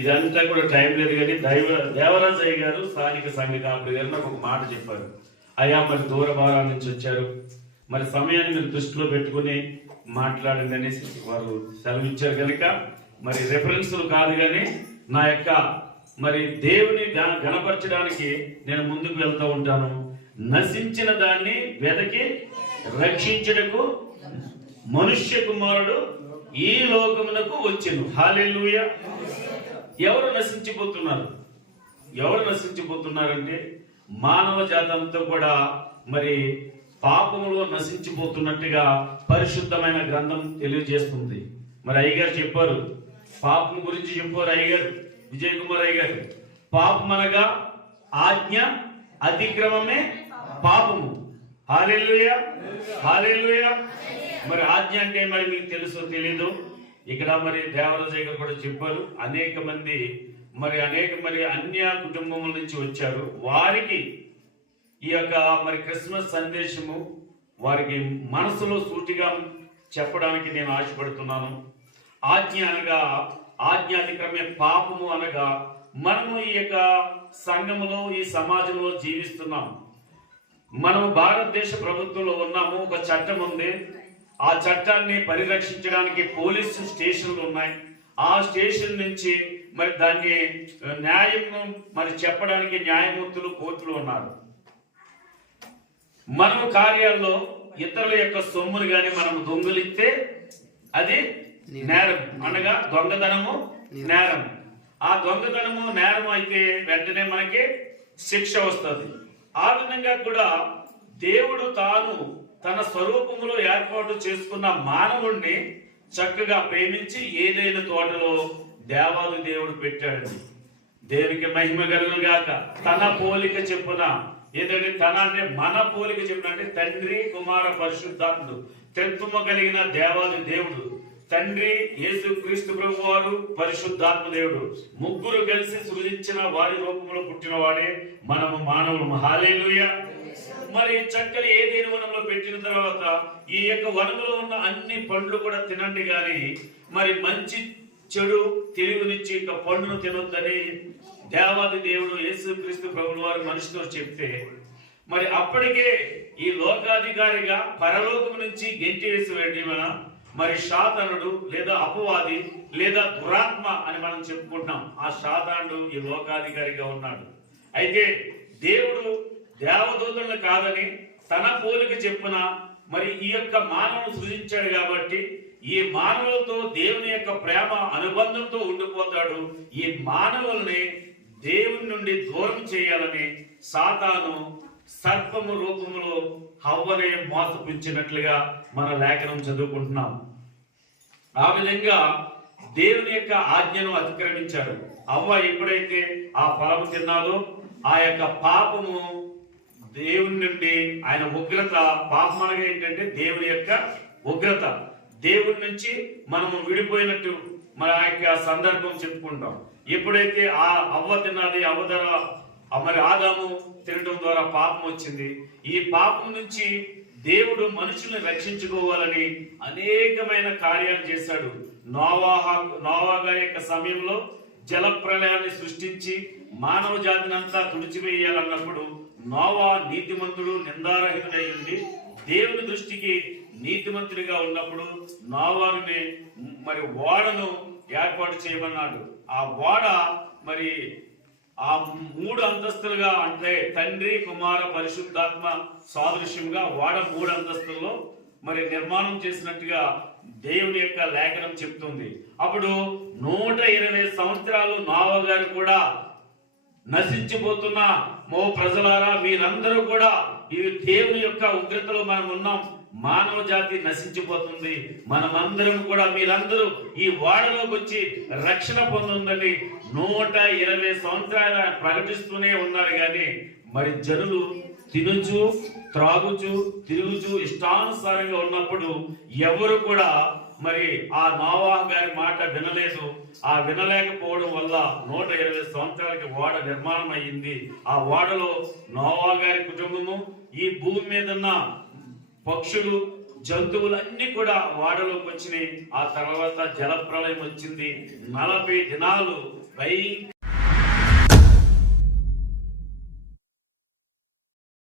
ఇదంతా కూడా టైం లేదు కానీ దేవరాజయ్య గారు స్థానిక సంఘ కాపురి గారు నాకు ఒక మాట చెప్పారు. అయ్యా మరి దూర భారాల నుంచి వచ్చారు, మరి సమయాన్ని మీరు దృష్టిలో పెట్టుకుని మాట్లాడండి అనేసి వారు సెలవు ఇచ్చారు కనుక మరి రెఫరెన్స్లు కాదు కానీ నా యొక్క మరి దేవుని గణపరచడానికి నేను ముందుకు వెళ్తూ ఉంటాను. నశించిన దాన్ని వెదకి రక్షించుటకు మనుష్య కుమారుడు ఈ లోకమునకు వచ్చెను. హల్లెలూయా. ఎవరు నశించిపోతున్నారు? ఎవరు నశించిపోతున్నారంటే మానవ జాతి అంతా కూడా మరి పాపములో నశించిపోతున్నట్టుగా పరిశుద్ధమైన గ్రంథం తెలియజేస్తుంది. మరి అయ్యగారు చెప్పారు, పాపం గురించి చెప్పారు అయ్యగారు, విజయ్ కుమార్ అయ్యగారు. పాపం అనగా ఆజ్ఞ అతిక్రమమే పాపము. హల్లెలూయా, హల్లెలూయా. మరి ఆజ్ఞ అంటే మరి మీకు తెలుసో తెలీదు. ఇక్కడ మరి దేవరాజయ్య గారు కూడా చెప్పారు, అనేక మంది మరి అన్య కుటుంబముల నుంచి వచ్చారు. వారికి ఈ యొక్క మరి క్రిస్మస్ సందేశము వారికి మనసులో సూటిగా చెప్పడానికి నేను ఆశపడుతున్నాను. ఆజ్ఞ అనగా ఆజ్ఞాతిక్రమే పాపము అనగా మనము ఈ యొక్క సంఘములో ఈ సమాజంలో జీవిస్తున్నాం. మనము భారతదేశ ప్రభుత్వంలో ఉన్నాము. ఒక చట్టం ఉంది. ఆ చట్టాన్ని పరిరక్షించడానికి పోలీసు స్టేషన్లు ఉన్నాయి. ఆ స్టేషన్ నుంచి మరి దాన్ని న్యాయం మరి చెప్పడానికి న్యాయమూర్తులు కోర్టులు ఉన్నారు. మనం కార్యాల్లో ఇతరుల యొక్క సొమ్ములు కానీ మనం దొంగిలిస్తే అది నేరం, అనగా దొంగతనము నేరం. ఆ దొంగతనము నేరం అయితే వెంటనే మనకి శిక్ష వస్తుంది. ఆ విధంగా కూడా దేవుడు తాను తన స్వరూపములో ఏర్పాటు చేసుకున్న మానవుణ్ణి చక్కగా ప్రేమించి ఏదైనా తోటలో దేవాలు దేవుడు పెట్టాడండి. దేవునికి మహిమ కలుగును గాక. తన పోలిక చెప్పున, ఏదంటే తన అంటే మన పోలిక చెప్పున, అంటే తండ్రి కుమార పరిశుద్ధాత్ముడు త్రిత్వము కలిగిన దేవాలు దేవుడు. తండ్రి యేసు క్రీస్తు ప్రభు వారు, పరిశుద్ధాత్మ దేవుడు ముగ్గురు కలిసి సృజించిన వారి రూపంలో పుట్టిన వాడే మనము మానవులు. హల్లెలూయా. మరి చక్కని ఏదైనా వనంలో పెట్టిన తర్వాత ఈ యొక్క వనంలో ఉన్న అన్ని పండ్లు కూడా తినండి కానీ మరి మంచి చెడు తెలివినిచ్చి ఇక పండును తినొద్దని దేవాది దేవుడు యేసు క్రీస్తు ప్రభువు వారు మనిషితో చెప్తే, మరి అప్పటికే ఈ లోకాధికారిగా పరలోకం నుంచి గెంటి వేసి వెళ్ళిన మరి శాతానుడు లేదా అపవాది లేదా దురాత్మ అని మనం చెప్పుకుంటున్నాం. ఆ శాతానుడు ఈ లోకాధికారిగా ఉన్నాడు. అయితే దేవుడు దేవదూతలను కాదని తన పోలిక చెప్పున మరి ఈ యొక్క మానవును సృజించాడు కాబట్టి ఈ మానవులతో దేవుని యొక్క ప్రేమ అనుబంధంతో ఉండిపోతాడు. ఈ మానవుల్ని దేవుని నుండి దూరం చేయాలని సాతాను సర్పము రూపంలో హవ్వనే మోసపుచ్చినట్లుగా మన లేఖనం చదువుకుంటున్నాం. ఆ విధంగా దేవుని యొక్క ఆజ్ఞను అతిక్రమించారు. హవ్వ ఎప్పుడైతే ఆ ఫలము తిన్నాదో ఆ యొక్క పాపము దేవుని నుండి, ఆయన ఉగ్రత, పాపం అనగా ఏంటంటే దేవుని యొక్క ఉగ్రత, దేవుని నుంచి మనము విడిపోయినట్టు మన యొక్క సందర్భం చెప్పుకుంటాం. ఎప్పుడైతే ఆ అవ్వ తిన్నది, అవ్వ ద్వారా మరి ఆదాము తినడం ద్వారా పాపం వచ్చింది. ఈ పాపం నుంచి దేవుడు మనుషుల్ని రక్షించుకోవాలని అనేకమైన కార్యాలు చేశాడు. నోవా గారి యొక్క సమయంలో జల ప్రళయాన్ని సృష్టించి మానవ జాతిని అంతా తుడిచివేయాలన్నప్పుడు నోవా నీతిమంతుడు నిందారహితుడై ఉండి దేవుని దృష్టికి నీతిమంతుడిగా ఉన్నప్పుడు నోవాని మరి ఓడను ఏర్పాటు చేయమన్నాడు. ఆ ఓడ మరి ఆ 3 అంతస్తులుగా, అంటే తండ్రి కుమార పరిశుద్ధాత్మ సాదృశ్యంగా ఓడ 3 అంతస్తుల్లో మరి నిర్మాణం చేసినట్టుగా దేవుని యొక్క లేఖనం చెప్తుంది. అప్పుడు 120 సంవత్సరాలు నోవా గారు కూడా నశించిపోతున్న మో ప్రజలారా, మీరందరూ కూడా ఈ దేవుని యొక్క ఉగ్రతలో మనం ఉన్నాం, మానవ జాతి నశించిపోతుంది, మనమందరం కూడా మీరందరూ ఈ వాడలోకి వచ్చి రక్షణ పొందుందని 120 సంవత్సరాల ప్రకటిస్తూనే ఉన్నారు. కానీ మరి జనులు తినుచు త్రాగుచు తిరుగుచు ఇష్టానుసారంగా ఉన్నప్పుడు ఎవరు కూడా మరి ఆ నోవా గారి మాట వినలేదు. ఆ వినలేకపోవడం వల్ల 120 సంవత్సరాలకి ఓడ నిర్మాణం అయ్యింది. ఆ ఓడలో నోవా గారి కుటుంబము, ఈ భూమి మీద ఉన్న పక్షులు, జంతువులన్నీ కూడా వాడలోకి వచ్చినాయి. ఆ తర్వాత జలప్రళయం వచ్చింది. 40 దినాలు